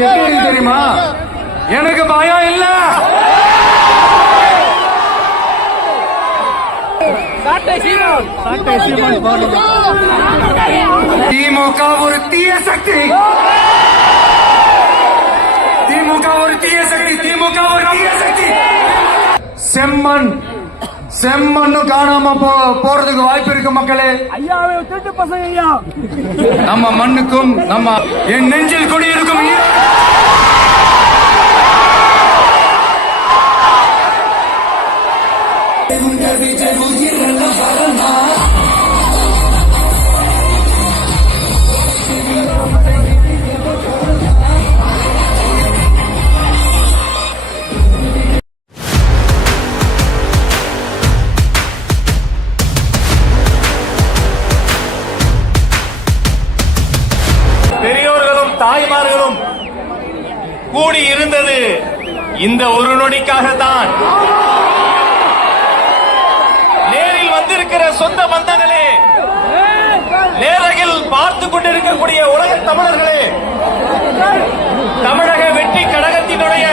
எனக்கு எப்படி தெரியுமா? எனக்கு பயம் இல்ல. திமுக ஒரு தீய சக்தி. திமுக ஒரு தீய சக்தி. திமுக ஒரு தீய சக்தி. செம்மண்ணு காணாம போறதுக்கு வாய்ப்பு இருக்கு மக்களே. நம்ம மண்ணுக்கும் நம்ம என் நெஞ்சில் குடியிருக்கும் பெரியோர்களும் தாய்மார்களும் கூடி இருந்தது இந்த ஒரு நொடிக்காகத்தான். நேரில் வந்திருக்கிற சொந்த பந்தங்களே, நேரகில் பார்த்து கொண்டிருக்கக்கூடிய உலக தமிழர்களே, தமிழக வெற்றி கழகத்தினுடைய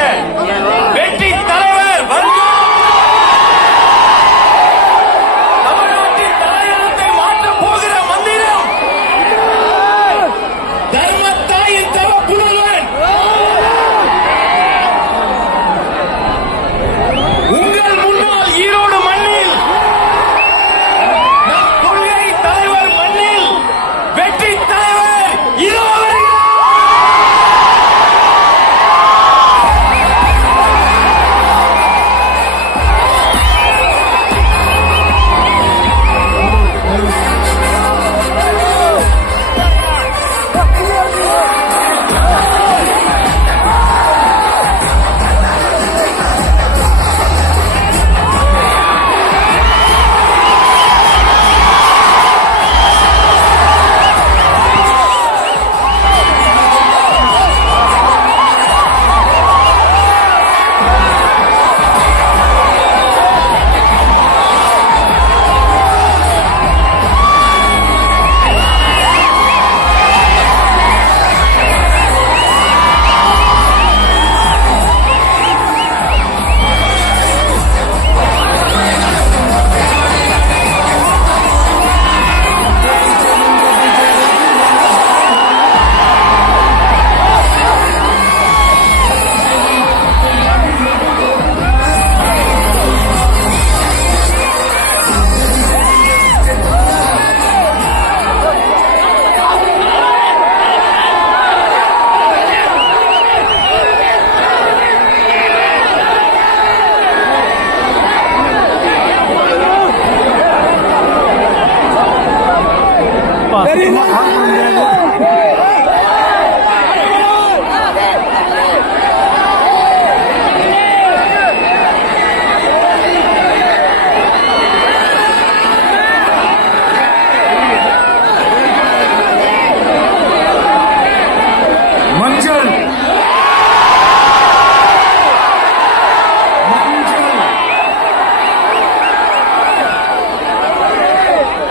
வெற்றி தலைவர் தமிழ்நாட்டின் தலையெழுத்தை மாற்றப் போகிற மந்திரம் தர்மத்தாயின் தவ புதல்வன் உங்கள் முன்னால் ஈரோடு மண்ணில் நம் கொள்கை தலைவர் மண்ணில் வெற்றி தலைவர் இதோ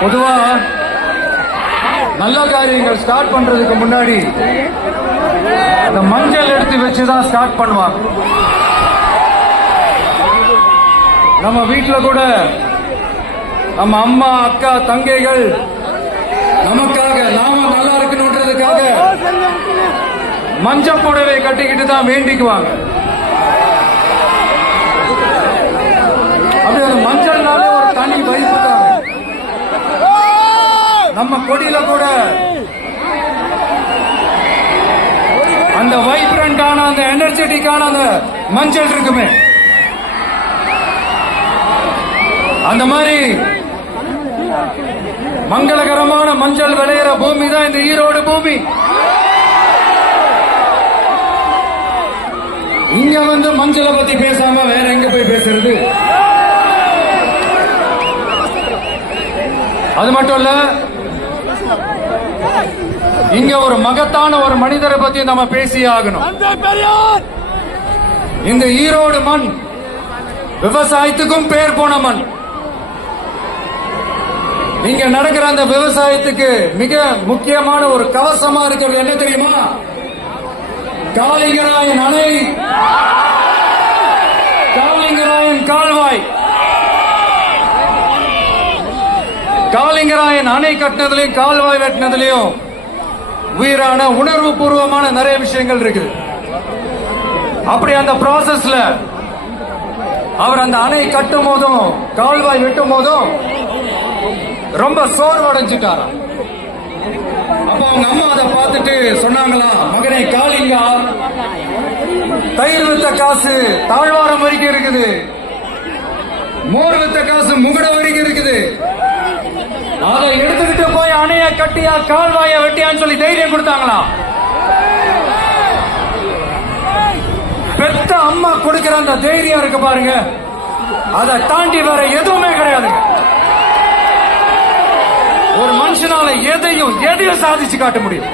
பொதுவா நல்ல காரியங்கள் ஸ்டார்ட் பண்றதுக்கு முன்னாடி இந்த மஞ்சள் எடுத்து வச்சுதான் ஸ்டார்ட் பண்ணுவாங்க. நம்ம வீட்டுல கூட நம்ம அம்மா அக்கா தங்கைகள் நமக்காக நாம நல்லா இருக்கணும்ன்றதுக்காக மஞ்சள் புடவை கட்டிக்கிட்டு தான் வேண்டிக்குவாங்க. அப்படி அந்த மஞ்சள்னாலே ஒரு தனி வைப்பு தான். நம்ம கொடியில கூட அந்த வைப்ரண்டான அந்த எனர்ஜெட்டிக்கான அந்த மஞ்சள் இருக்குமே, அந்த மாதிரி மங்களகரமான மஞ்சள் விளையிற பூமி தான் இந்த ஈரோடு பூமி. இங்க வந்து மஞ்சளை பத்தி பேசாம வேற எங்க போய் பேசுறது? அது மட்டும் இல்ல, இங்க ஒரு மகத்தான ஒரு மனிதரை பத்தி நம்ம பேசியே ஆகணும். இந்த ஈரோடு மண் விவசாயத்துக்கும் பேர் போன மண். இங்க நடக்கிற அந்த விவசாயத்துக்கு மிக முக்கியமான ஒரு கவசமா இருக்கிறது என்ன தெரியுமா? காளிங்கராயன் அணை, காளிங்கராயன் கால்வாய், காளிங்கராயன் அணை கட்டினதுலயும் கால்வாய் வெட்டினதுலயும் உயிரான உணர்வு பூர்வமான நிறைய விஷயங்கள் இருக்கு. அப்படி அந்த ப்ராசஸ்ல அவர் அந்த அணை கட்டும் போதும் கால்வாய் வெட்டும் போதும் ரொம்ப சோர்வடைஞ்சிட்டாராம். அப்ப அவங்க அம்மா அதை பார்த்துட்டு சொன்னாங்களா, மகனே காளிங்கா, தயிர் வித்த காசு தாழ்வாரம் வரைக்கும் இருக்குது, மோர் வித்த காசு முகட வரைக்கும் இருக்குது, அதை எடுத்துக்கிட்டு போய் அணைய கட்டியா கால்வாய வெட்டியான்னு சொல்லி தைரியம் கொடுத்தாங்களாம். பெத்த அம்மா கொடுக்கிற அந்த தைரியம் இருக்கு பாருங்க, அதை தாண்டி வேற எதுவுமே கிடையாதுங்க. ஒரு மனுஷனால எதையும் சாதிச்சு காட்ட முடியும்.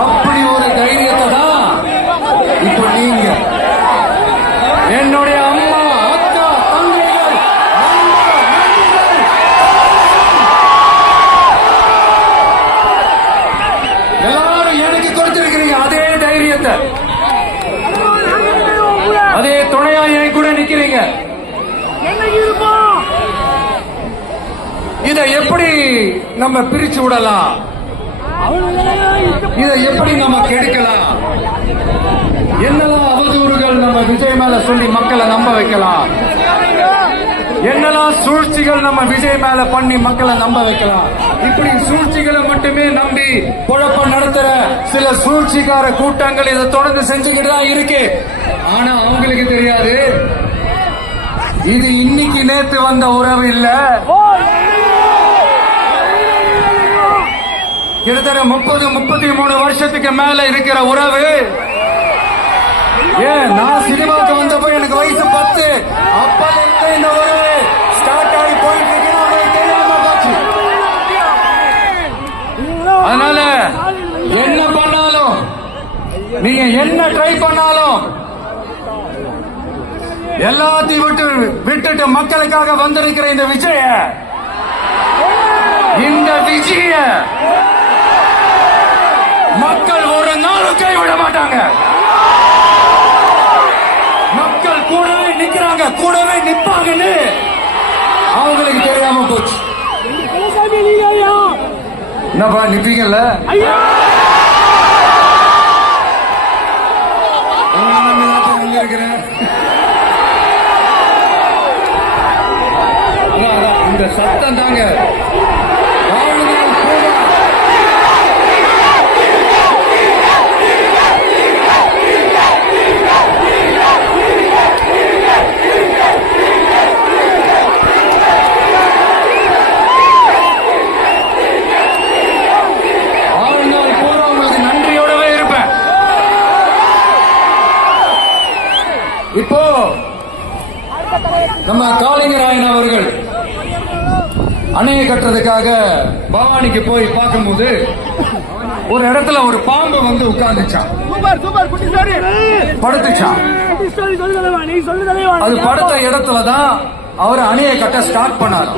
அப்படி ஒரு தைரியத்தை தான் இப்ப நீங்க என்னுடைய அம்மா, அக்கா, தங்கைகள், எல்லாரும் எனக்கு கொடுத்திருக்கிறீங்க. அதே தைரியத்தை, அதே துணையா என் கூட நிக்கிறீங்க. இதை எப்படி நம்ம பிரிச்சு விடலாம், இதை எப்படி நம்ம கெடுக்கலாம், என்னெல்லாம் அவதூறுகள் நம்ம விஜய் மேல சொல்லி மக்களை நம்ப வைக்கலாம், என்னெல்லாம் சூழ்ச்சிகள் நம்ம விஜய் மேல பண்ணி மக்களை நம்ப வைக்கலாம். இப்படி சூழ்ச்சிகளை மட்டுமே நம்பி குழப்பம் நடத்துற சில சூழ்ச்சிக்கார கூட்டங்கள் இதை தொடர்ந்து செஞ்சுக்கிட்டு தான் இருக்கு. ஆனா அவங்களுக்கு தெரியாது, இது இன்னைக்கு நேத்து வந்த உறவு இல்ல, கிட்டத்தட்ட 30-33 வருஷத்துக்கு மேல இருக்கிற உறவு. ஏன் நான் சினிமாவுக்கு வந்தப்போ எனக்கு வயசு 10, அப்ப இருந்து இந்த உறவு ஸ்டார்ட் ஆகி போயிட்டு இருக்கு, அவங்களுக்கு தெரியாம போச்சு. அதனால என்ன பண்ணாலும், நீங்க என்ன ட்ரை பண்ணாலும், எல்லாத்தையும் விட்டுட்டு மக்களுக்காக வந்திருக்கிற இந்த விஜய மக்கள் ஒரு நாளும் கைவிட மாட்டாங்க. மக்கள் கூடவே நிக்கிறாங்க, கூடவே நிப்பாங்கன்னு அவங்களுக்கு தெரியாம போச்சு. என்னப்பா நிப்பீங்கல்ல? இருக்கிறேன். இந்த சத்தம் தாங்க இப்போ நம்ம காளிங்கராயன் அவர்கள் அணையை கட்டுறதுக்காக பவானிக்கு போய் பார்க்கும்போது ஒரு இடத்துல ஒரு பாம்பு வந்து உட்கார்ந்துச்சான், படுத்துச்சான். அது படுத்த இடத்துலதான் அவர் அணையை கட்ட ஸ்டார்ட் பண்ணார்.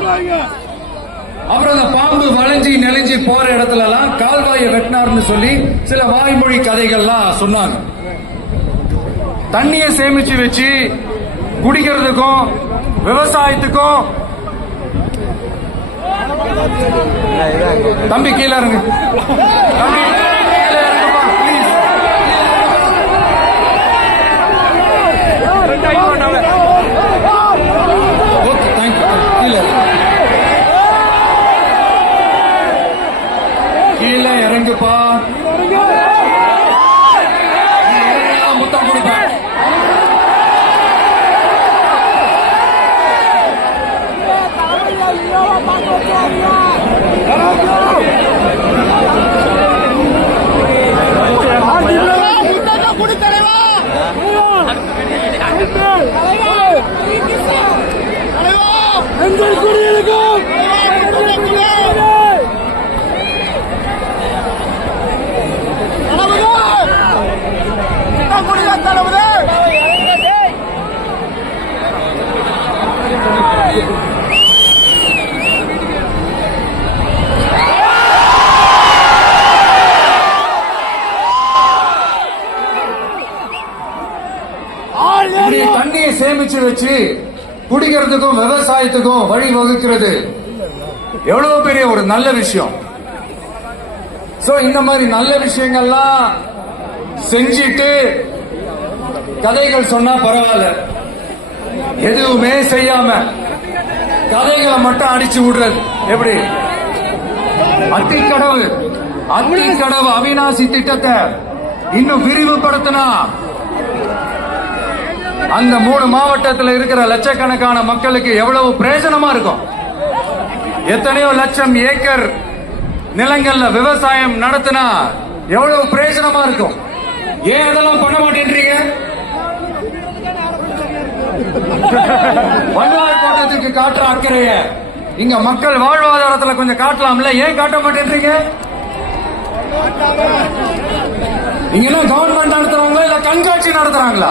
அப்புறம் அந்த பாம்பு வளைஞ்சி நெளிஞ்சி போற இடத்துல எல்லாம் கால்வாயை வெட்டினார்னு சொல்லி சில வாய்மொழி கதைகள்லாம் சொன்னாங்க. தண்ணியை சேமிச்சு வச்சு குடிக்கிறதுக்கும் விவசாயத்துக்கும். தம்பி கீழே இருங்க, தம்பி கீழே இறங்குப்பா, please. Okay, thank you. கீழே இறங்குப்பா, முத்தம் கொடுப்பா. இப்படி தண்ணியை சேமிச்சு வச்சு குடிக்கிறதுக்கும் விவசாயத்துக்கும் வழி வகுக்கிறது எவ்வளவு பெரிய ஒரு நல்ல விஷயம். சோ இந்த மாதிரி நல்ல விஷயங்கள்லாம் செஞ்சிட்டு கதைகள் சொன்னா பரவாயில்ல, எதுவுமே செய்யாம கதைகளை மட்டும் அடிச்சு விடுறது எப்படி? அத்திக்கடவு அவிநாசி திட்டத்தை இன்னும் விரிவுபடுத்தினா அந்த 3 மாவட்டத்தில் இருக்கிற லட்சக்கணக்கான மக்களுக்கு எவ்வளவு பிரயோஜனமா இருக்கும். எத்தனையோ லட்சம் ஏக்கர் நிலங்கள்ல விவசாயம் நடத்தினா எவ்வளவு பிரயோஜனமா இருக்கும். ஏன் அதெல்லாம் பண்ண மாட்டேன்றீங்க? வள்ளுவர் கோட்டத்துக்கு காட்டுற அக்கறைய இங்க மக்கள் வாழ்வாதாரத்துல கொஞ்சம் காட்டலாம்ல, ஏன் காட்ட மாட்டேன்றீங்க? இங்க கவர்மெண்ட் நடத்துறாங்களா இல்ல கண்காட்சி நடத்துறாங்களா?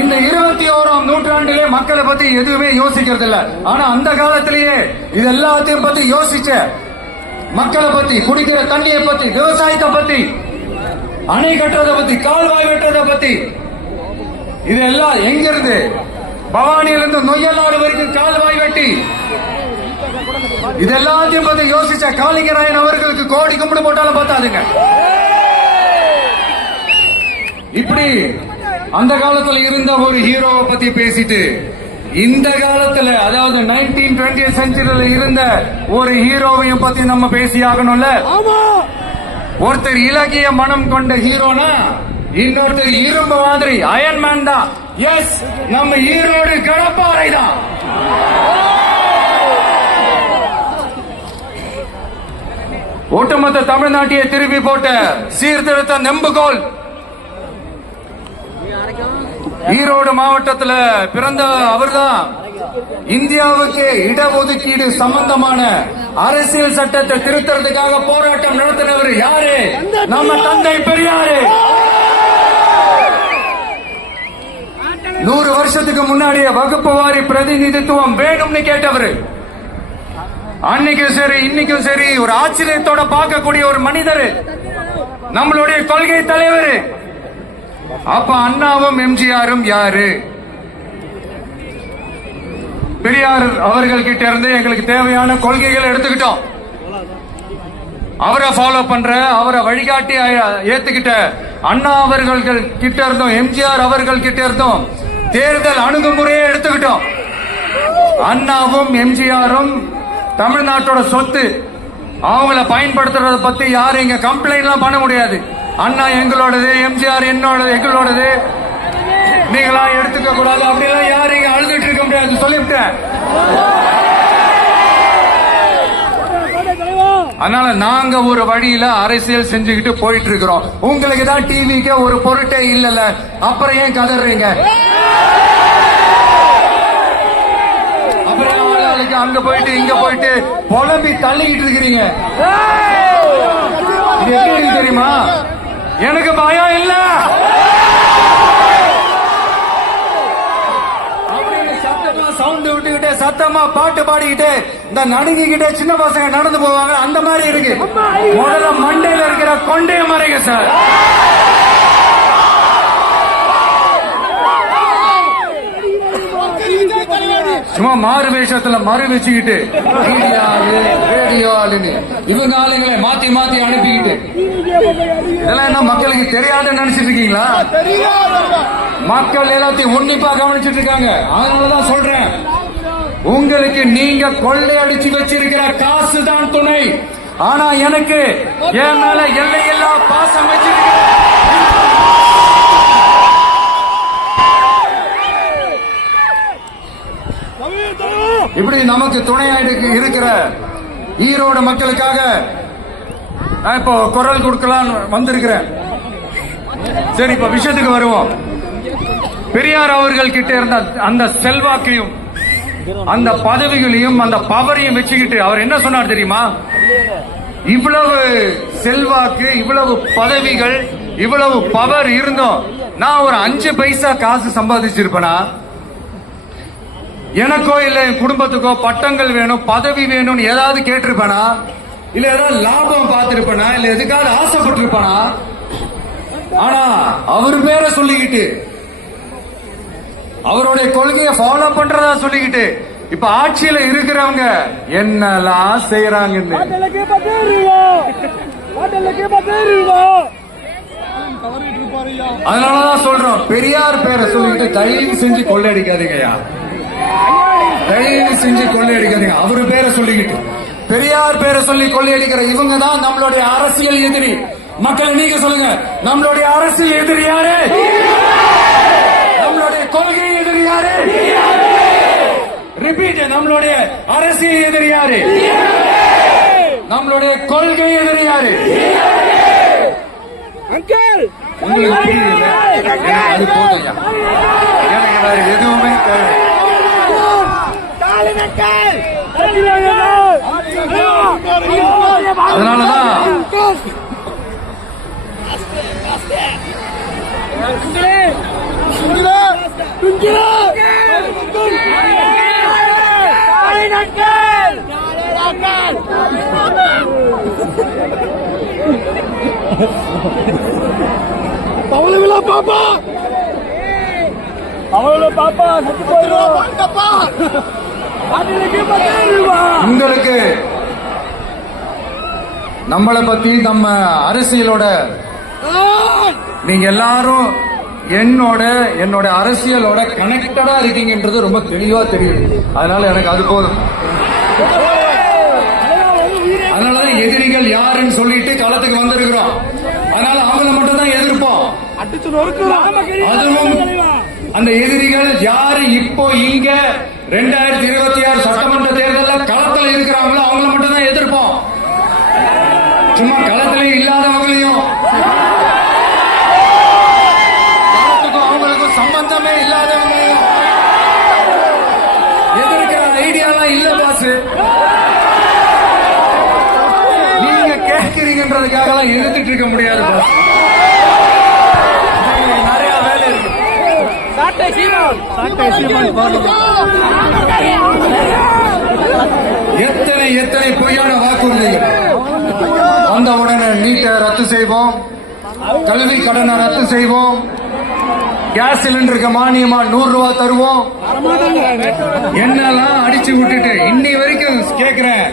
இந்த 21ஆம் நூற்றாண்டிலே மக்களை பத்தி எதுவுமே யோசிக்கிறது இல்ல. ஆனா அந்த காலத்திலேயே இது எல்லாத்தையும் பத்தி யோசிச்ச, மக்களை பத்தி, குடிக்கிற தண்ணியை பத்தி, விவசாயத்தை பத்தி, அணை கட்டுறதை பத்தி, கால்வாய் வெட்டுறதை பத்தி, இதெல்லாம் எங்கிருந்து? பவானியிலிருந்து நொய்யலாறு வரைக்கும் கால்வாய் வெட்டி இது எல்லாத்தையும் பத்தி யோசிச்ச காளிங்கராயன் அவர்களுக்கு கோடி கும்பிடு போட்டாலும் பார்த்தாதுங்க. இப்படி அந்த காலத்துல இருந்த ஒரு ஹீரோவை பத்தி பேசிட்டு இந்த காலத்துல, அதாவது 1920th செஞ்சுரியில இருந்த ஒரு ஹீரோவையும் பத்தி நம்ம பேசி ஆகணும்ல. ஒருத்தர் இலக்கிய மனம் கொண்ட ஹீரோனா இன்னொருத்தர் இரும்பு மாதிரி அயன்மேன் தான். எஸ், நம்ம ஈரோடு கடப்பாறை தான். ஒட்டுமொத்த தமிழ்நாட்டையே திருப்பி போட்ட சீர்திருத்த நெம்புகோல் ஈரோடு மாவட்டத்தில் பிறந்த அவர்தான். இந்தியாவுக்கு இடஒதுக்கீடு சம்பந்தமான அரசியல் சட்டத்தை திருத்தறதுக்காக போராட்டம் நடத்தினவர் யாரு? நம்ம தந்தை பெரியாரு. 100 வருஷத்துக்கு முன்னாடியே வகுப்பு வாரி பிரதிநிதித்துவம் வேணும்னு கேட்டவர். அன்னைக்கும் சரி இன்னைக்கும் சரி ஒரு ஆச்சரியத்தோட பார்க்கக்கூடிய ஒரு மனிதர், நம்மளுடைய கொள்கை தலைவர். அப்ப அண்ணாவும் எம்ஜிஆரும் யாரு? பெரியார் அவர்கள் கிட்ட இருந்து எங்களுக்கு தேவையான கொள்கைகளை எடுத்துக்கிட்டோம். அவரை ஃபாலோ பண்ற, அவரை வழிகாட்டி ஏத்துக்கிட்ட அண்ணா அவர்கள் கிட்ட இருந்தோம், எம்ஜிஆர் அவர்கள் கிட்ட இருந்தோம் தேர்தல் அணுகுமுறையை எடுத்துக்கிட்டோம். அண்ணாவும் எம்ஜிஆரும் தமிழ்நாட்டோட சொத்து, அவங்கள பயன்படுத்துறத பத்தி யாரும் இங்க கம்ப்ளைண்ட் எல்லாம் பண்ண முடியாது. அண்ணா எங்களோடது, எம்ஜிஆர் எங்களோடது, நீங்களா எடுத்துக்க கூடாது அப்படிலாம் யாரும் இங்க அழுதுட்டு இருக்க முடியாது சொல்லிவிட்டேன். அதனால நாங்க ஒரு வழியில அரசியல் செஞ்சுக்கிட்டு போயிட்டு இருக்கிறோம். உங்களுக்கு தான் டிவிக்கு ஒரு பொருட்டே இல்லல, அப்புறம் ஏன் கதறீங்க? அப்புறம் ஆளாளுக்கு அங்க போயிட்டு இங்க போயிட்டு புலம்பி தள்ளிக்கிட்டு இருக்கிறீங்க. இது எப்படி தெரியுமா? எனக்கு பயம் இல்ல அப்படின்னு சத்தமா சவுண்ட் விட்டுக்கிட்டே, சத்தமா பாட்டு பாடிக்கிட்டு, இந்த நடுங்கிக்கிட்டே சின்ன பசங்க நடந்து போவாங்க, அந்த மாதிரி இருக்கு. முதல்ல மண்டையில இருக்கிற கொண்டைய மறைங்க சார். சும்மா மாறு வேஷத்துல மறு வச்சுக்கிட்டு ரேடியோ ஆளுன்னு இவங்க ஆளுங்களை மாத்தி மாத்தி அனுப்பிக்கிட்டு, இதெல்லாம் என்ன மக்களுக்கு தெரியாதுன்னு நினைச்சிட்டு இருக்கீங்களா? மக்கள் எல்லாத்தையும் உன்னிப்பா கவனிச்சிட்டு இருக்காங்க. அதனாலதான் சொல்றேன், உங்களுக்கு நீங்க கொள்ளையடிச்சு வச்சிருக்கிற காசு தான் துணை. ஆனா எனக்கு என் மேல எல்லையில்லா பாசம் வச்சிருக்கிற இப்படி நமக்கு துணையாயிட்டு இருக்கிற ஈரோடு மக்களுக்காக நான் இப்போ குரல் கொடுக்கலாம் வந்திருக்கிறேன். சரி, இப்ப விஷயத்துக்கு வருவோம். பெரியார் அவர்கள் கிட்ட இருந்த அந்த செல்வாக்கையும் அந்த பதவிகளையும் அந்த பவரையும் வச்சுக்கிட்டு அவர் என்ன சொன்னார் தெரியுமா? இவ்வளவு செல்வாக்கு, இவ்வளவு பதவிகள், இவ்வளவு பவர் இருந்தோம் நான் ஒரு 5 பைசா காசு சம்பாதிச்சிருப்பேனா? எனக்கோ இல்ல என் குடும்பத்துக்கோ பட்டங்கள் வேணும், பதவி வேணும்னு ஏதாவது கேட்டிருப்பானா? இல்ல ஏதாவது லாபம் பார்த்திருப்பானா? இல்ல எதுக்காவது ஆசைப்பட்டிருப்பானா? ஆனா அவர் பேரை சொல்லிக்கிட்டு அவருடைய கொள்கையை ஃபாலோ பண்றதா சொல்லிக்கிட்டு இப்ப ஆட்சியில இருக்கிறவங்க என்னெல்லாம் செய்யறாங்கன்னு அதனாலதான் சொல்றோம், பெரியார் பேரை சொல்லிட்டு தயவு செஞ்சு கொள்ளையடிக்காதீங்கய்யா, தயவு செஞ்சு கொள்ளையடிக்காதீங்க. அவரு பேரை சொல்லிக்கிட்டு பெரியார் பேரை சொல்லி கொள்ளையடிக்கிற இவங்க தான் நம்மளுடைய அரசியல் எதிரி. மக்களை நீங்க சொல்லுங்க, நம்மளுடைய அரசியல் எதிரி யாரு? நம்மளுடைய கொள்கை எதிரி யாரு? ரிப்பீட், நம்மளுடைய அரசியல் எதிரி யாரு? நம்மளுடைய கொள்கை எதிரி யாரு? உங்களுக்கு புரியுது? அது போதும், எனக்கு வேற எதுவுமே தேவை. அதனாலதான் உங்களுக்கு நம்மளை பத்தி நம்ம அரசியலோட நீங்க எல்லாரும் என்னோட அரசியலோட கனெக்டடா இருக்கீங்கன்றது ரொம்ப தெளிவா தெரியுது. அதனால எனக்கு அது போதும். அதனாலதான் எதிரிகள் யாருன்னு சொல்லிட்டு களத்துக்கு வந்திருக்கிறோம். அதனால அவங்களை மட்டும் தான் எதிர்ப்போம். அதுவும் அந்த எதிரிகள் யாரு இப்போ இங்க 2026 சட்டமன்ற தேர்தலில் களத்தில் இருக்கிறாங்களோ அவங்கள மட்டும் தான் எதிர்ப்போம். சும்மா களத்திலே இல்லாதவங்களையும் களத்துக்கும் அவங்களுக்கும் சம்பந்தமே இல்லாதவங்களையும் எதிர்க்கிற ஐடியாலாம் இல்ல பாஸ். நீங்க கேட்கிறீங்கன்றதுக்காக எல்லாம் எதிர்த்துட்டு இருக்க முடியாது பாஸ். நிறைய வேலை இருக்கு. எத்தனை பொய்யான வாக்குறுதிகள். வந்த உடனே நீட்டை ரத்து செய்வோம், கல்வி கடனை ரத்து செய்வோம், கேஸ் சிலிண்டருக்கு மானியமா 100 ரூபாய் தருவோம், என்னெல்லாம் அடிச்சு விட்டுட்டு இன்னி வரைக்கும் கேக்குறேன்,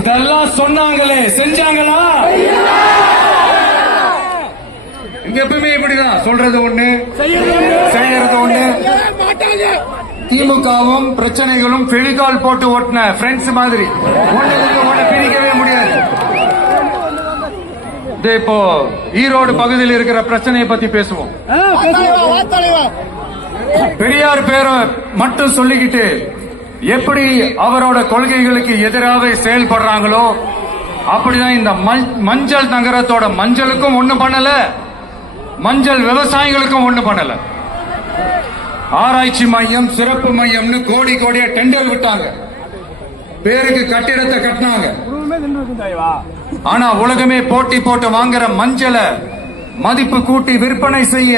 இதெல்லாம் சொன்னாங்களே செஞ்சாங்களா? இங்க எப்பவுமே இப்படிதான், சொல்றது ஒண்ணு செய்யறது ஒண்ணு. திமுகவும் பிரச்சனைகளும் பெலிகால் போட்டு ஓட்டின ஃப்ரெண்ட்ஸ் மாதிரி ஒண்ணு பிரிக்கவே முடியாது. இப்போ ஈரோடு பகுதியில் இருக்கிற பிரச்சனையை பத்தி பேசுவோம். பெரியார் பேரை மட்டும் சொல்லிக்கிட்டு எப்படி அவரோட கொள்கைகளுக்கு எதிராக செயல்படுறாங்களோ அப்படிதான் இந்த மஞ்சள் நகரத்தோட மஞ்சளுக்கும் ஒண்ணு பண்ணல, மஞ்சள் விவசாயிகளுக்கும் ஒண்ணு பண்ணல. ஆராய்ச்சி மையம், சிறப்பு மையம்னு கோடியா டெண்டர் விட்டாங்க, பேருக்கு கட்டிடத்தை கட்டினாங்க. ஆனா உலகமே போட்டி போட்டு வாங்குற மஞ்சளை மதிப்பு கூட்டி விற்பனை செய்ய,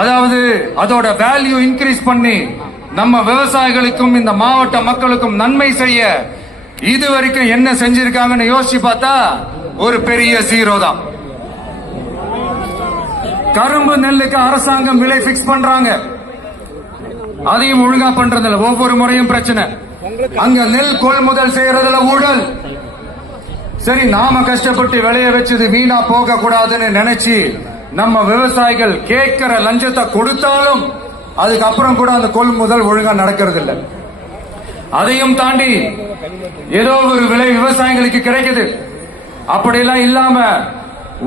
அதாவது அதோட வேல்யூ இன்க்ரீஸ் பண்ணி நம்ம விவசாயிகளுக்கும் இந்த மாவட்ட மக்களுக்கும் நன்மை செய்ய இதுவரைக்கும் என்ன செஞ்சிருக்காங்கன்னு யோசிச்சு பார்த்தா ஒரு பெரிய ஜீரோ தான். கரும்பு நெல்லுக்கு அரசாங்கம் விலை பிக்ஸ் பண்றாங்க, அதையும் ஒழுங்கா பண்றதில்ல. ஒவ்வொரு முறையும் பிரச்சனை. அங்க நெல் கொள்முதல் செய்யறதுல ஊழல். சரி, நாம கஷ்டப்பட்டு விளைய வச்சது வீணா போக கூடாதுன்னு நினைச்சு நம்ம விவசாயிகள் கேட்கிற லஞ்சத்தை கொடுத்தாலும் அதுக்கப்புறம் கூட அந்த கொள்முதல் ஒழுங்கா நடக்கிறது இல்ல. அதையும் தாண்டி ஏதோ ஒரு விலை விவசாயிகளுக்கு கிடைக்குது. அப்படியெல்லாம் இல்லாம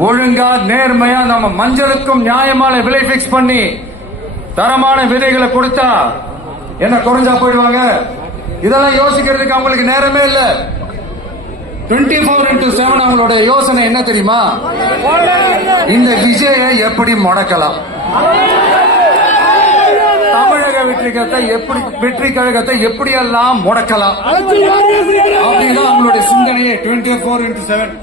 ஒழுங்கா நேர்மையா நம்ம மஞ்சளுக்கும் நியாயமான விலை பிக்ஸ் பண்ணி தரமான விதைகளை கொடுத்தா என்ன குறைஞ்சா போயிடுவாங்க? இதெல்லாம் யோசிக்கிறதுக்கு அவங்களுக்கு நேரமே இல்ல. 24/7 அவங்களோட யோசனை என்ன தெரியுமா? இந்த விஜயை எப்படி முடக்கலாம், தமிழக வெற்றி கழகத்தை எப்படியெல்லாம் முடக்கலாம் அப்படின்னா அவங்களுடைய சிந்தனையே 24/7.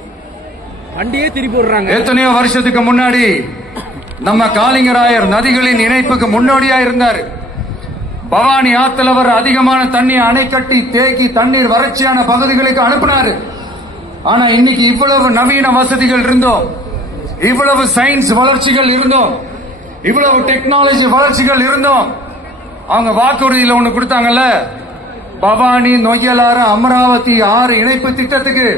வண்டியே திருப்பி விடுறாங்க. எத்தனையோ வருஷத்துக்கு முன்னாடி நம்ம காளிங்கராயர் நதிகளின் இணைப்புக்கு முன்னோடியா இருந்தார். பவானி ஆத்துல வர அதிகமான தண்ணி அணை கட்டி தேக்கி தண்ணீர் வறட்சியான பகுதிகளுக்கு அனுப்பினாரு. ஆனா இன்னைக்கு இவ்வளவு நவீன வசதிகள் இருந்தோம், இவ்வளவு சயின்ஸ் வளர்ச்சிகள் இருந்தோம், இவ்வளவு டெக்னாலஜி வளர்ச்சிகள் இருந்தோம், அவங்க வாக்குறுதியில் ஒண்ணு கொடுத்தாங்கல்ல, பவானி நொய்யலாறு அமராவதி 6 இணைப்பு திட்டத்துக்கு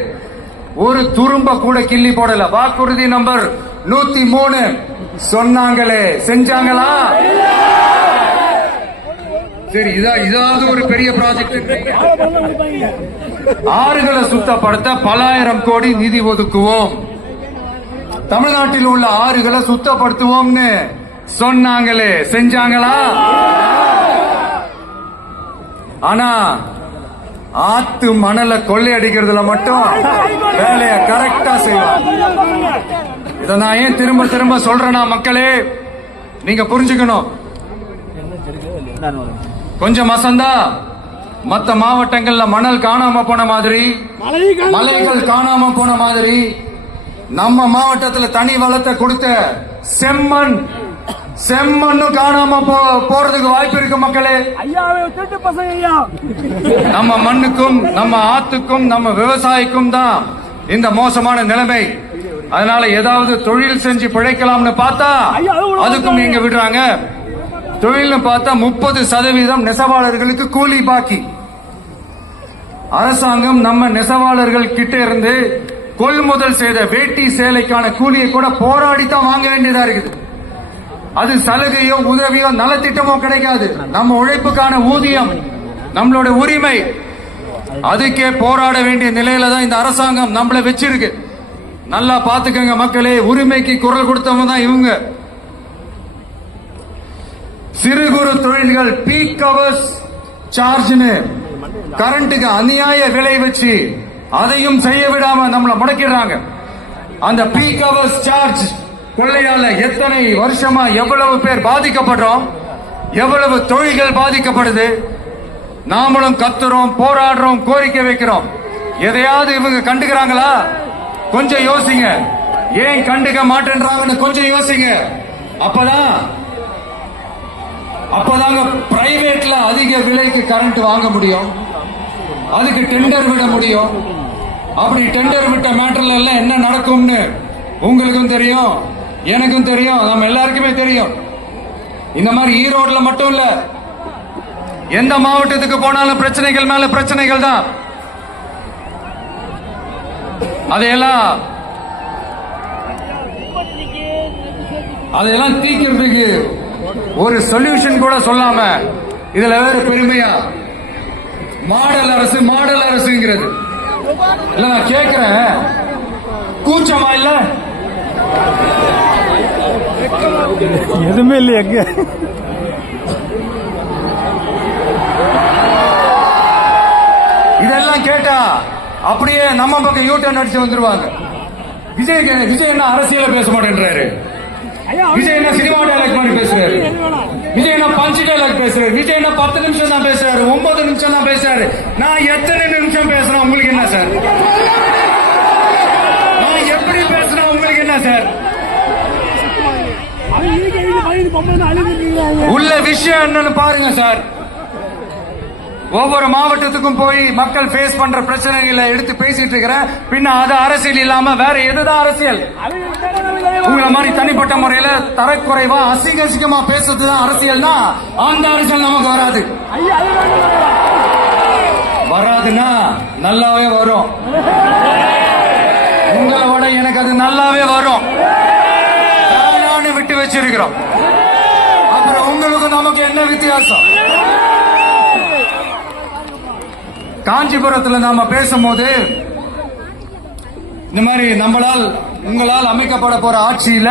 ஒரு துரும்ப கூட கிள்ளி போடல. வாக்குறுதி நம்பர் 103 சொன்னாங்களே, செஞ்சாங்களா? சரி, இதாவது ஒரு பெரிய ப்ராஜெக்ட். ஆறுகளை சுத்தப்படுத்த பல ஆயிரம் கோடி நிதி ஒதுக்குவோம், தமிழ்நாட்டில் உள்ள ஆறுகளை சுத்தப்படுத்துவோம்னு சொன்னாங்களே, செஞ்சாங்களா? ஆனா ஆத்து மணலை கொள்ளையடிக்கிறதுல மட்டும் வேலையை கரெக்டா செய்வாங்க. இதை நான் ஏன் திரும்ப திரும்ப சொல்றேன்னா, மக்களே நீங்க புரிஞ்சுக்கணும். கொஞ்சம் மசந்தா மத்த மாவட்டங்கள்ல மணல் காணாம போன மாதிரி, மலைகள் காணாம போன மாதிரி, நம்ம மாவட்டத்துல தனி வளத்தை கொடுத்த செம்மண்ணும் காணாம போறதுக்கு வாய்ப்பு இருக்கு மக்களே. நம்ம மண்ணுக்கும் நம்ம ஆத்துக்கும் நம்ம விவசாயிக்கும் தான் இந்த மோசமான நிலைமை. அதனால ஏதாவது தொழில் செஞ்சு பிழைக்கலாம்னு பார்த்தா அதுக்கும் எங்க விடுறாங்க. தொழில்னு பார்த்தா 30% நெசவாளர்களுக்கு கூலி பாக்கி. அரசாங்கம் நம்ம நெசவாளர்கள் கிட்ட இருந்து கொள்முதல் செய்த வேட்டி சேலைக்கான கூலியை கூட போராடி தான் வாங்க வேண்டியதா இருக்குது. அது சலுகையோ உதவியோ நலத்திட்டமோ கிடைக்காது. நம்ம உழைப்புக்கான ஊதியம், நம்மளோட உரிமை, அதுக்கே போராட வேண்டிய நிலையில தான் இந்த அரசாங்கம் நம்மள வச்சிருக்கு. நல்லா பாத்துக்கங்க மக்களே, உரிமைக்கு குரல் கொடுத்தவங்க தான் இவங்க. சிறு குறு தொழில்கள் பீக் ஹவர்ஸ் சார்ஜ்னு கரண்ட்டுக்கு அநியாய விலை வச்சு அதையும் செய்ய விடாம நம்மள முடக்கிடுறாங்க. அந்த பீக் ஹவர்ஸ் சார்ஜ் கொள்ளையால எத்தனை வருஷமா எவ்வளவு பேர் பாதிக்கப்படுறோம், எவ்வளவு தொழில்கள் பாதிக்கப்படுது. நாமளும் கத்துறோம், போராடுறோம், கோரிக்கை வைக்கிறோம். எதையாவது இவங்க கண்டுக்கிறாங்களா? கொஞ்சம் யோசிங்க. ஏன் கண்டுக்க மாட்டேன்றாங்கன்னு கொஞ்சம் யோசிங்க. அப்பதாங்க பிரைவேட்ல அதிக விலைக்கு கரண்ட் வாங்க முடியும், அதுக்கு டெண்டர் விட முடியும். அப்படி டெண்டர் விட்ட மேட்டர்ல எல்லாம் என்ன நடக்கும்னு உங்களுக்கும் தெரியும், எனக்கும் தெரியும், நம்ம எல்லாருக்குமே தெரியும். இந்த மாதிரி ஈரோட்ல மட்டும் இல்ல, எந்த மாவட்டத்துக்கு போனாலும் பிரச்சனைகள் மேல பிரச்சனைகள் தான். அதையெல்லாம் தீர்க்கிறதுக்கு ஒரு சொல்யூஷன் கூட சொல்லாம இதுல வேற பெருமையா மாடல் அரசுங்கிறது இல்ல. நான் கேக்குறேன், கூச்சமா இல்ல? எதுவுமே இல்லை எங்க. இதெல்லாம் கேட்டா அப்படியே நம்ம பக்கம் யூட்டர்ன் அடிச்சு வந்துருவாங்க. விஜய் என்ன அரசியல பேச மாட்டேன்றாரு, விஜய் என்ன சினிமா டைலாக் மாதிரி பேசுறாரு, விஜய் என்ன பஞ்ச் டைலாக் பேசுறாரு, விஜய் என்ன 10 நிமிஷம் தான் பேசுறாரு, 9 நிமிஷம் தான் பேசுறாரு. நான் எத்தனை நிமிஷம் பேசுறேன் உங்களுக்கு என்ன சார்? நான் எப்படி பேசுறேன் உங்களுக்கு என்ன சார்? உள்ள விஷயம் என்னன்னு பாருங்க சார். ஒவ்வொரு மாவட்டத்துக்கும் போய் மக்கள் ஃபேஸ் பண்ற பிரச்சனைகளை எடுத்து பேசிட்டு இருக்கிறேன். பின்ன அது அரசியல் இல்லாம வேற எதுதான் அரசியல்? உங்களை மாதிரி தனிப்பட்ட முறையில தரக்குறைவா அசிங்கமா பேசுறதுதான் அரசியல்னா அந்த அரசியல் நமக்கு வராதுன்னா நல்லாவே வரும். உங்களை விட எனக்கு அது நல்லாவே வரும். விட்டு வச்சிருக்கிறோம். அப்புறம் உங்களுக்கு நமக்கு என்ன வித்தியாசம்? காஞ்சிபுரத்தில் நாம பேசும்போது இந்த மாதிரி உங்களால் அமைக்கப்பட போற ஆட்சியில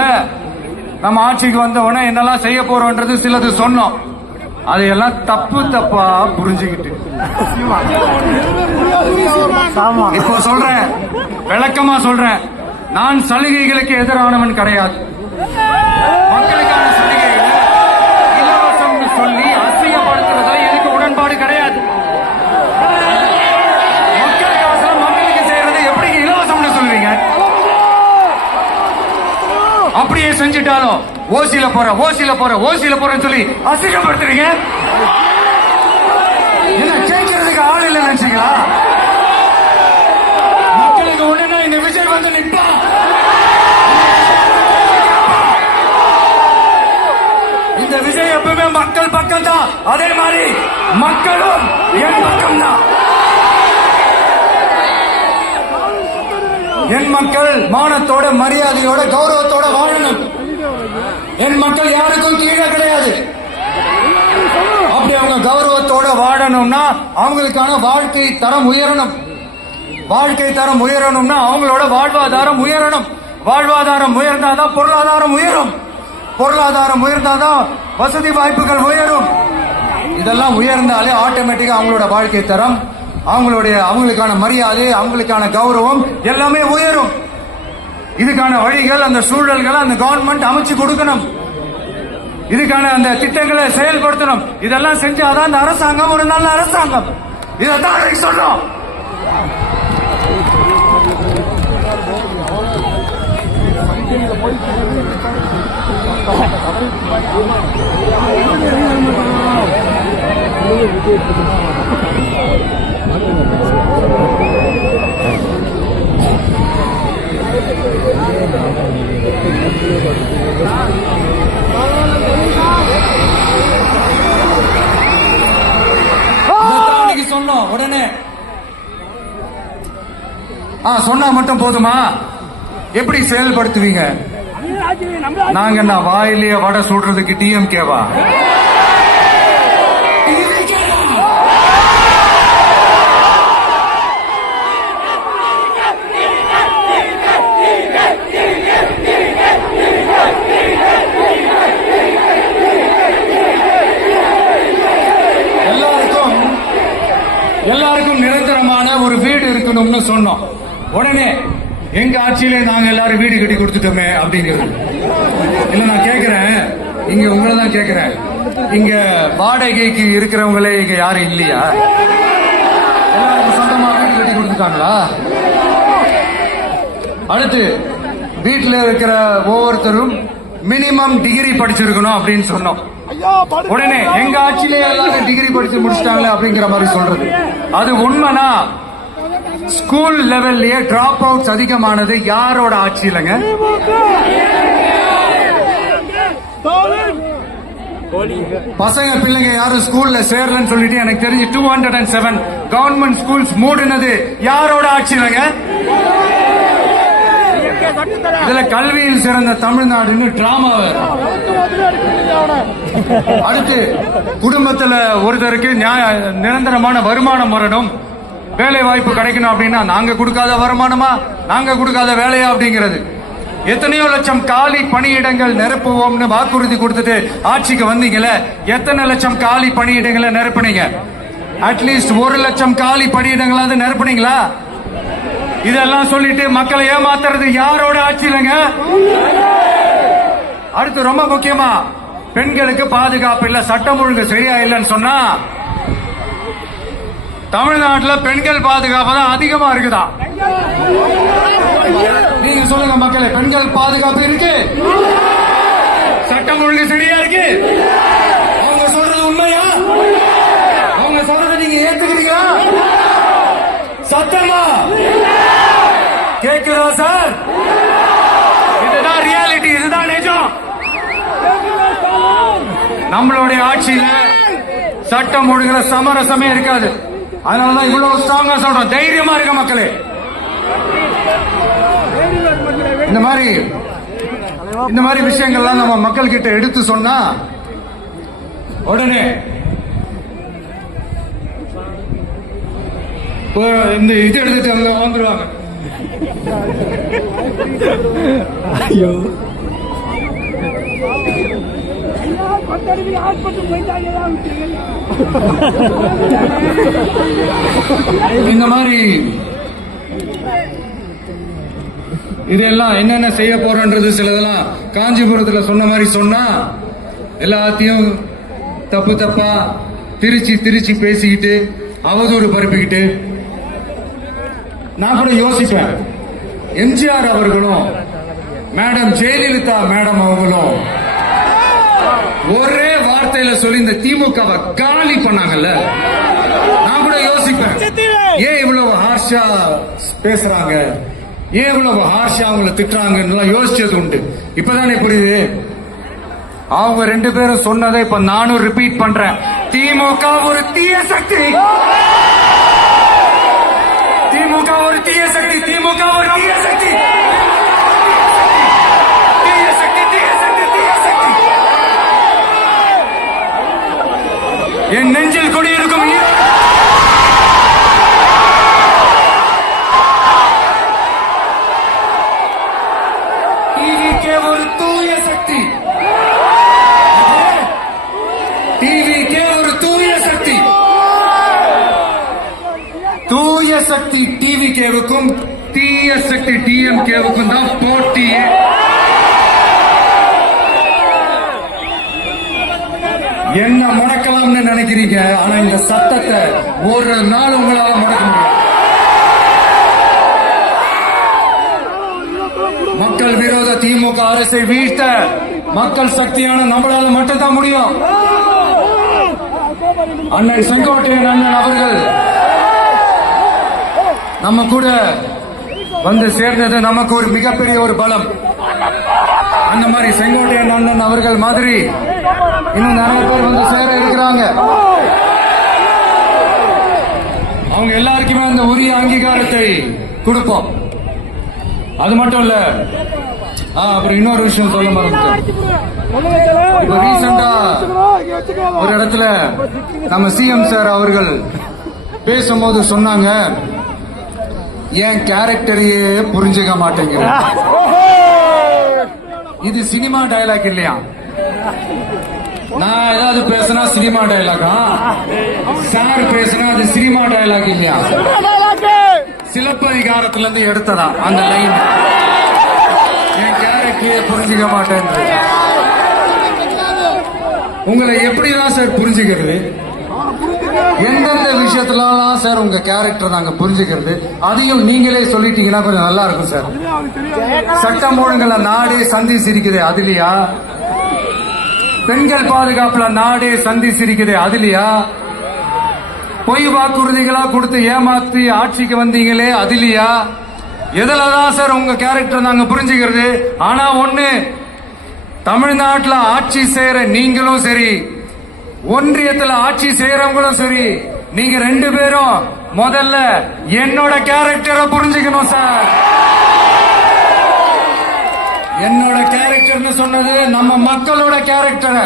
நம்ம ஆட்சிக்கு வந்த உடனே என்னெல்லாம் செய்ய போறோம்ன்றது சிலது சொன்னோம். அதையெல்லாம் தப்பா புரிஞ்சுக்கிட்டு இப்போ சொல்றேன், விளக்கமா சொல்றேன். நான் சலுகைகளுக்கு எதிரானவன் கிடையாது. மக்களுக்கான சலுகைகளை இலவசம் சொல்லி அசிங்கப்படுத்துறதுல எனக்கு உடன்பாடு கிடையாது. மக்களுக்கு செய்யறது எப்படி இலவசம்னு சொல்றீங்க? அப்படியே செஞ்சுட்டாலும் ஓசியில போறேன்னு சொல்லி அசிங்கப்படுத்துறீங்க. என்ன கேட்கறதுக்கு ஆள் இல்லை நினைச்சீங்களா? மக்களுக்கு உடனே மக்களும் என் பக்கம்தான். என் மக்கள் மானத்தோட, மரியாதையோட, கௌரவத்தோட வாழணும். என் மக்கள் யாருக்கும் கீழே கிடையாது. அப்படி அவங்க கௌரவத்தோட வாழணும்னா அவங்களுக்கான வாழ்க்கை தரம் உயரணும். வாழ்க்கை தரம் உயரணும்னா அவங்களோட வாழ்வாதாரம் உயரணும். வாழ்வாதாரம் உயர்ந்தாதான் பொருளாதாரம் உயரும். பொருளாதாரம் உயர்ந்தாதான் வசதி வாய்ப்புகள் உயரும். இதெல்லாம் உயர்ந்தாலே ஆட்டோமேட்டிக்கா அவங்களோட வாழ்க்கை தரம், அவங்களுக்கான மரியாதை, அவங்களுக்கான கௌரவம் எல்லாமே உயரும். இதுக்கான வழிகள், அந்த சூழல்களை அந்த கவர்மெண்ட் அமைச்சு கொடுக்கணும். இதுக்கான அந்த திட்டங்களை செயல்படுத்தணும். இதெல்லாம் செஞ்சாதான் அந்த அரசாங்கம் ஒரு நல்ல அரசாங்கம். இதைத்தான் சொல்றோம். சொன்னோம் உடனே சொன்னா மட்டும் போதுமா? எப்படி செயல்படுத்துவீங்க? நாங்க என்ன வாயிலேயே வடை சுடுறதுக்கு டிஎம்கேவா? எல்லாருக்கும் நிரந்தரமான ஒரு வீடு இருக்கணும்னு சொன்னோம். உடனே எங்க ஆட்சியிலே நாங்க எல்லாரும் வீடு கட்டி கொடுத்துட்டோமே அப்படிங்கிறது இல்ல. நான் கேக்குறேன், இங்க உங்களை தான் கேக்குறேன், இங்க வாடகைக்கு இருக்கிறவங்களே இங்க யாரும் இல்லையா? எல்லாருக்கும் சொந்தமா வீடு கட்டி கொடுத்துட்டாங்களா? அடுத்து வீட்டுல இருக்கிற ஒவ்வொருத்தரும் மினிமம் டிகிரி படிச்சிருக்கணும் அப்படின்னு சொன்னோம். உடனே எங்க ஆட்சியிலே எல்லாரும் டிகிரி படிச்சு முடிச்சிட்டாங்களே அப்படிங்கிற மாதிரி சொல்றது அது உண்மைனா? ஸ்கூல் லெவல்லயே டிராப் அவுட்ஸ் அதிகமானது யாரோட ஆட்சியிலங்க? பசங்க பிள்ளைங்க யாரும் ஸ்கூல்ல சேரலன்னு சொல்லிட்டு எனக்கு தெரிஞ்சு 207 கவர்மெண்ட் ஸ்கூல்ஸ் மூடினது யாரோட ஆட்சியிலங்க? இதுல கல்வியில் சிறந்த தமிழ்நாடுன்னு டிராமா. அடுத்து குடும்பத்துல ஒருத்தருக்கு நிரந்தரமான வருமானம் வரணும், வேலை வாய்ப்பு கிடைக்கணும் அப்படின்னா நாங்க கொடுக்காத வருமானமா, நாங்க கொடுக்காத வேலையா அப்படிங்கிறது. எத்தனையோ லட்சம் காலி பணியிடங்கள் நிரப்புவோம்னு வாக்குறுதி கொடுத்துட்டு ஆட்சிக்கு வந்தீங்களே, எத்தனை லட்சம் காலி பணியிடங்களை நிரப்புனீங்க? அட்லீஸ்ட் 1 லட்சம் காலி பணியிடங்களாவது நிரப்புனீங்களா? இதெல்லாம் சொல்லிட்டு மக்களை ஏமாத்துறது யாரோட ஆட்சியிலங்க? அடுத்து ரொம்ப முக்கியமா, பெண்களுக்கு பாதுகாப்பு இல்ல, சட்டம் ஒழுங்கு சரியா இல்லைன்னு சொன்னா தமிழ்நாட்டில் பெண்கள் பாதுகாப்பு தான் அதிகமா இருக்குதா? நீங்க சொல்லுங்க மக்களே, பெண்கள் பாதுகாப்பு இருக்கு, சட்டம் ஒழுங்கு சரியா இருக்கு? அவங்க சொல்றது உண்மையா? அவங்க சொல்றதை நீங்க ஏத்துக்கிறீங்களா? சத்தமா கேக்குதா சார்? இதுதான் ரியாலிட்டி, இதுதான் நிஜம். நம்மளுடைய ஆட்சியில சட்டம் ஒழுங்குற சமரசமே இருக்காது. அதனாலதான் இவ்வளவு ஸ்ட்ராங்கா சொல்றோம், தைரியமா இருக்க மக்களே. இந்த மாதிரி விஷயங்கள்லாம் நம்ம மக்கள் கிட்ட எடுத்து சொன்னா உடனே இந்த இது எடுத்துட்டு அங்க வந்துருவாங்க. ஐயோ, இந்த மாதிரி இதெல்லாம் என்னென்ன செய்ய போறோன்றது சிலதெல்லாம் காஞ்சிபுரத்துல சொன்ன மாதிரி சொன்னா எல்லாத்தையும் தப்பு தப்பா திருச்சி பேசிக்கிட்டு அவதூறு பரப்பிக்கிட்டு நான் கூட யோசிப்பேன், எம்ஜிஆர் அவர்களும் மேடம் ஜெயலலிதா மேடம் அவங்களும் ஒரே வார்த்தையில சொல்லி இந்த திமுகவை காலி பண்ணாங்கல்ல. நான் கூட யோசிப்பேன், ஏன் இவ்வளவு ஹார்ஷா பேசுறாங்க, ஏன் இவ்வளவு ஹார்ஷா அவங்களை திட்டுறாங்கன்னு யோசிச்சது உண்டு. இப்பதானே புரியுது. அவங்க 2 பேரும் சொன்னதை இப்ப நானும் ரிப்பீட் பண்றேன். திமுக ஒரு தீய சக்தி, திமுக ஒரு தீய சக்தி, திமுக ஒரு தீய சக்தி, தீய சக்தி, தீய சக்தி, தீய சக்தி. என் நெஞ்சில் குடியிருக்கும் டிவிகே ஒரு தூய சக்தி, டிவிகே ஒரு தூய சக்தி, தூய சக்தி டிவிகேவுக்கும் தீய சக்தி டிஎம்கேவுக்கும் தான் போட்டியே. என்ன முடக்கலாம்னு நினைக்கிறீங்க, ஆனா இந்த சத்தத்தை ஒரு நாள் உங்களால முடக்க முடியும். மக்கள் விரோத திமுக அரசை வீழ்த்த மக்கள் சக்தியான நம்மளால மட்டும்தான் முடியும். அண்ணன் செங்கோட்டையன் அண்ணன் அவர்கள் நம்ம கூட வந்து சேர்ந்தது நமக்கு ஒரு மிகப்பெரிய ஒரு பலம். அந்த மாதிரி செங்கோட்டையன் அண்ணன் அவர்கள் மாதிரி இன்னும் நிறைய பேர் வந்து சேர இருக்கிறாங்க. அவங்க எல்லாருக்குமே அந்த உரிய அங்கீகாரத்தை கொடுப்போம். அது மட்டும் இல்ல, அப்புறம் இன்னொரு விஷயம் சொல்ல மறந்துட்டேன். இப்ப ரீசெண்டா ஒரு இடத்துல நம்ம சிஎம் சார் அவர்கள் பேசும்போது சொன்னாங்க, என் கேரக்டரையே புரிஞ்சுக்க மாட்டேங்கிற. இது சினிமா டயலாக் இல்லையா? நான் ஏதாவது பேசினா சினிமா டயலாகா? சார் பேசினா அது சினிமா டயலாக் இல்லையா? சிலப்பதிகாரத்துல இருந்து எடுத்ததா அந்த லைன். என் கேரக்டரையே புரிஞ்சுக்க மாட்டேன். உங்களை எப்படிதான் சார் புரிஞ்சுக்கிறது? எந்தெந்த விஷயத்துலாம் சார் உங்க கேரக்டர் நாங்க புரிஞ்சுக்கிறது? அதையும் நீங்களே சொல்லிட்டீங்கன்னா கொஞ்சம் நல்லா இருக்கும் சார். சட்டம் ஒழுங்குல நாடே சந்தி சிரிக்குது, அதுலயா? பெண்கள் பாதுகாப்புல நாடே சந்தி சிரிக்குது, அதுலயா? பொய் வாக்குறுதிகளா கொடுத்து ஏமாத்தி ஆட்சிக்கு வந்தீங்களே, அதுலயா? எதுலதான் சார் உங்க கேரக்டர் நாங்க புரிஞ்சுக்கிறது? ஆனா ஒண்ணு, தமிழ்நாட்டுல ஆட்சி செய்யற நீங்களும் சரி, ஒன்றியத்துல ஆட்சி செய்யறவங்களும் சரி, நீங்க 2 பேரும் முதல்ல என்னோட கேரக்டரை புரிஞ்சுக்கணும் சார். என்னோட கேரக்டர்னு சொன்னது நம்ம மக்களோட கேரக்டர்.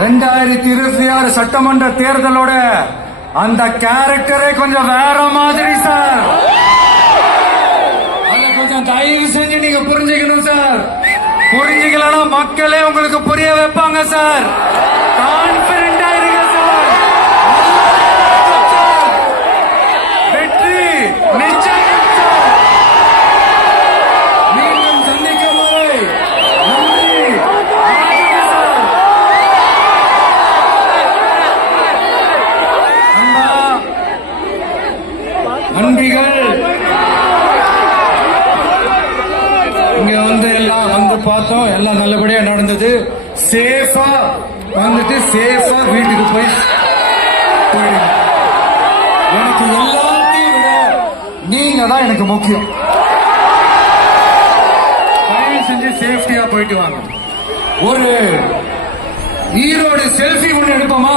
2026 சட்டமன்ற தேர்தலோட அந்த கேரக்டரே கொஞ்சம் வேற மாதிரி சார். அத கொஞ்சம் தயவு செஞ்சு நீங்க புரிஞ்சுக்கணும் சார். புரிஞ்சுக்கலன்னா மக்களே உங்களுக்கு புரிய வைப்பாங்க சார். கான்பிடண்டா இருங்க சார். வெற்றி நிச்சயம் சார். மீண்டும் சந்திக்கும் வரை நன்றி. நன்றிகள். இங்க வந்து எல்லாம் வந்து பார்த்தோம், எல்லாம் நல்லபடியா நடந்தது. சேஃபா வந்துட்டு சேஃபா வீட்டுக்கு போயிடுங்க. எனக்கு எல்லாத்தையும் விட நீங்க தான் எனக்கு முக்கியம். தயவு செஞ்சு சேஃப்டியா போயிட்டு வாங்க. ஒரு ஈரோடு செல்ஃபி ஒண்ணு எடுப்போமா?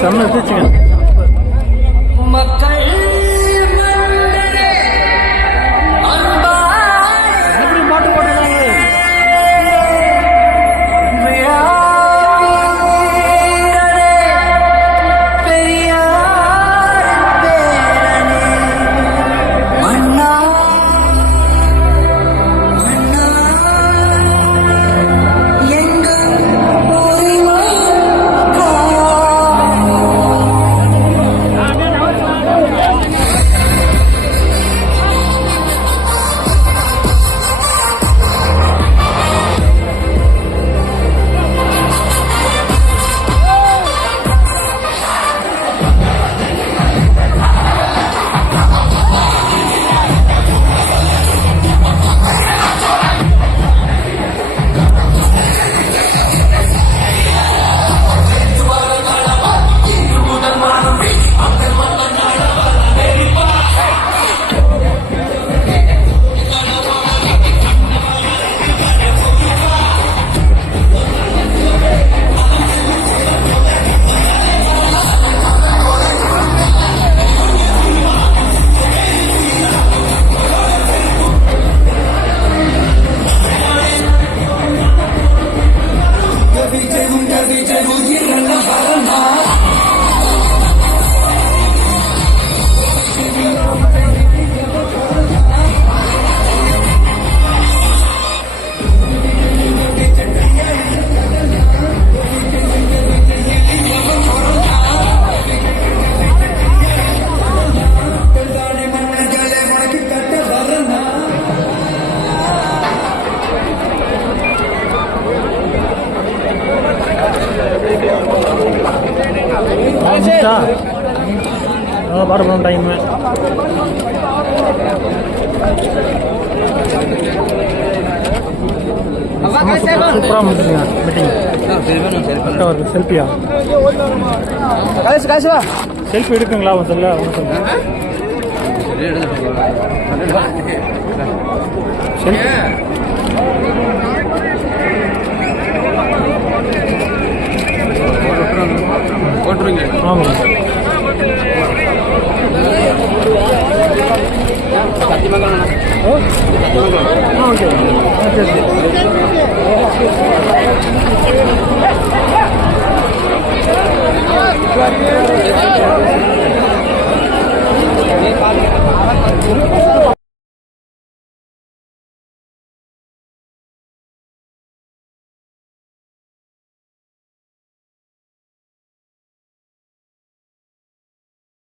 செம்ம வச்சுங்க மக்கள் எப்படி பாட்டு போட்டுருக்காங்க பாட்டு போன டைம் சூப்பராக முடிச்சுங்க மீட்டிங் செல்ஃபியா செல்ஃபி எடுக்குங்களா அவன் சொல்ல செல்ஃபி போட்டுருங்க ஆமாம் ஓகே ஓகே